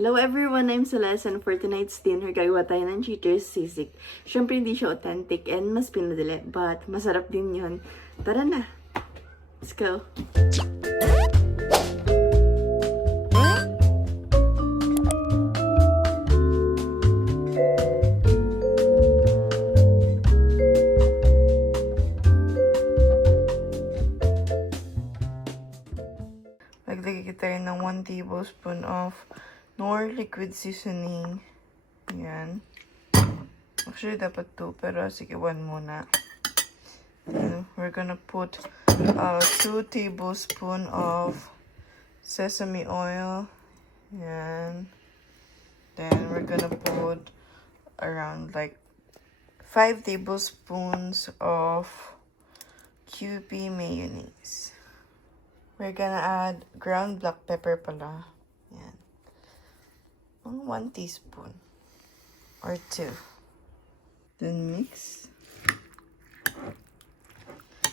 Hello everyone, I'm Celeste and for tonight's dinner, gagawa tayo ng cheaters sisig. Siyempre hindi siya authentic and mas pinadali, but masarap din yun. Tara na! Let's go! Maglagay tayo ng 1 tablespoon of Knorr liquid seasoning. Ayan. Actually, dapat 2, pero sige, 1 muna. Then, we're gonna put 2 tablespoon of sesame oil. Ayan. Then, we're gonna put around like 5 tablespoons of QP mayonnaise. We're gonna add ground black pepper pala. Ayan. 1 teaspoon. Or 2. Then mix.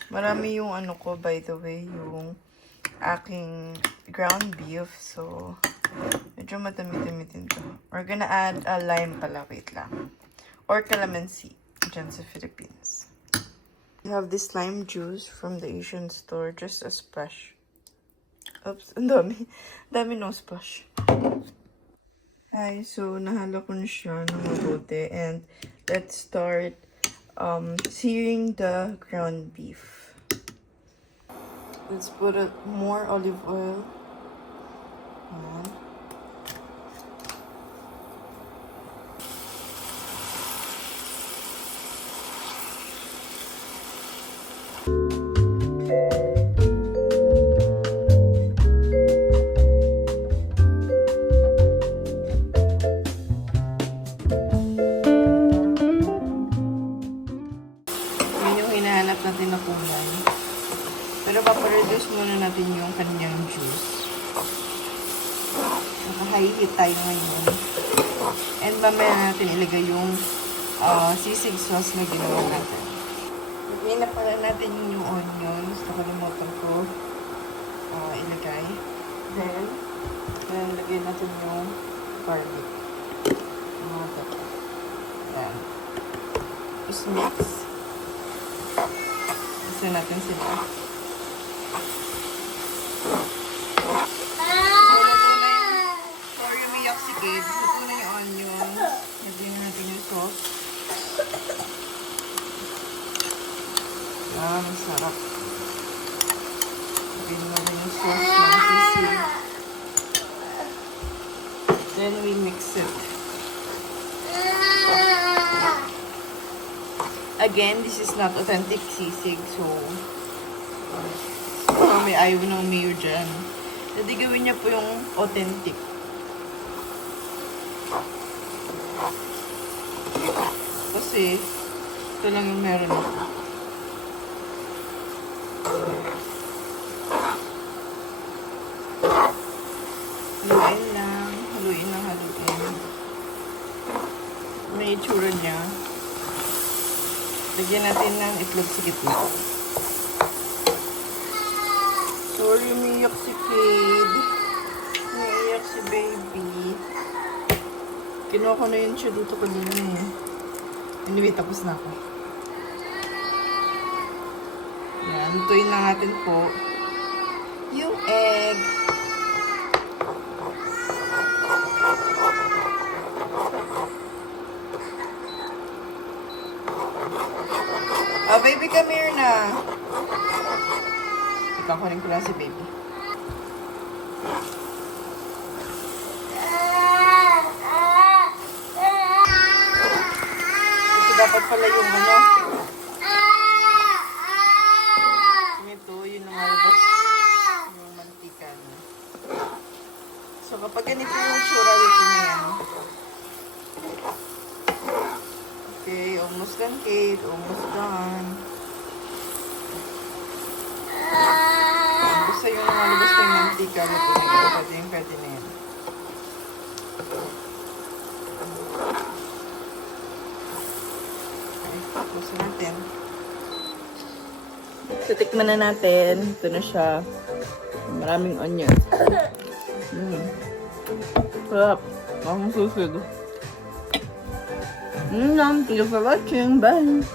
Marami yung ano ko, by the way, yung aking ground beef. So, medyo madami-damitin to. We're gonna add a lime pala. Wait lang. Or calamansi. Dyan sa Philippines. We have this lime juice from the Asian store. Just a splash. Oops, ang dami. Dami no splash. Ay, so nahalo ko na siya ng mabuti. And let's start searing the ground beef. Let's put more olive oil. Ayan. Hinahanap natin na kulay. Pero papareduce muna natin yung kanyang juice. Naka-high heat tayo ngayon. And mamaya natin ilagay yung sisig sauce na ginawa natin. Lagyan na pala natin yung onions. Nakalimutan ko ilagay. Then lagyan natin yung garlic. Ayan. Just mix. Isa natin sila. Or yung may oxycade. Ito na yung onion. Lagyan natin yung sauce. Ah, masarap. Lagyan natin yung sauce ng sisig. Then we mix it. Again, this is not authentic sisig, so may ayaw ng mayo dyan. Jadi gawin niya po yung authentic. Kasi, ito lang yung meron ako. Haluin lang. Haluin lang, haluin. May itsura niya. Lagyan natin ng itlog sa gitna. Sorry, umiyak si kid. Umiyak si baby. Kinuha ko na yun siya dito kanina eh. Anyway, tapos na ako. Yan, lutuin na natin po yung egg. Oh, baby, come here na. Ikakunin ko lang si baby. Ito dapat pala yung ano. Ito, yun ang malabas. Yung mantika niya. So, kapag ganito yung tsura, dito na yan. Okay, almost done, Kate. Almost done. Basta yung malabas na yung mantika, luto na yun. Pwede na yan. Okay, tapos natin. So, tikman na natin. Ito na siya. Maraming onion. Sarap. Ang susunod. Thank you for watching. Bye!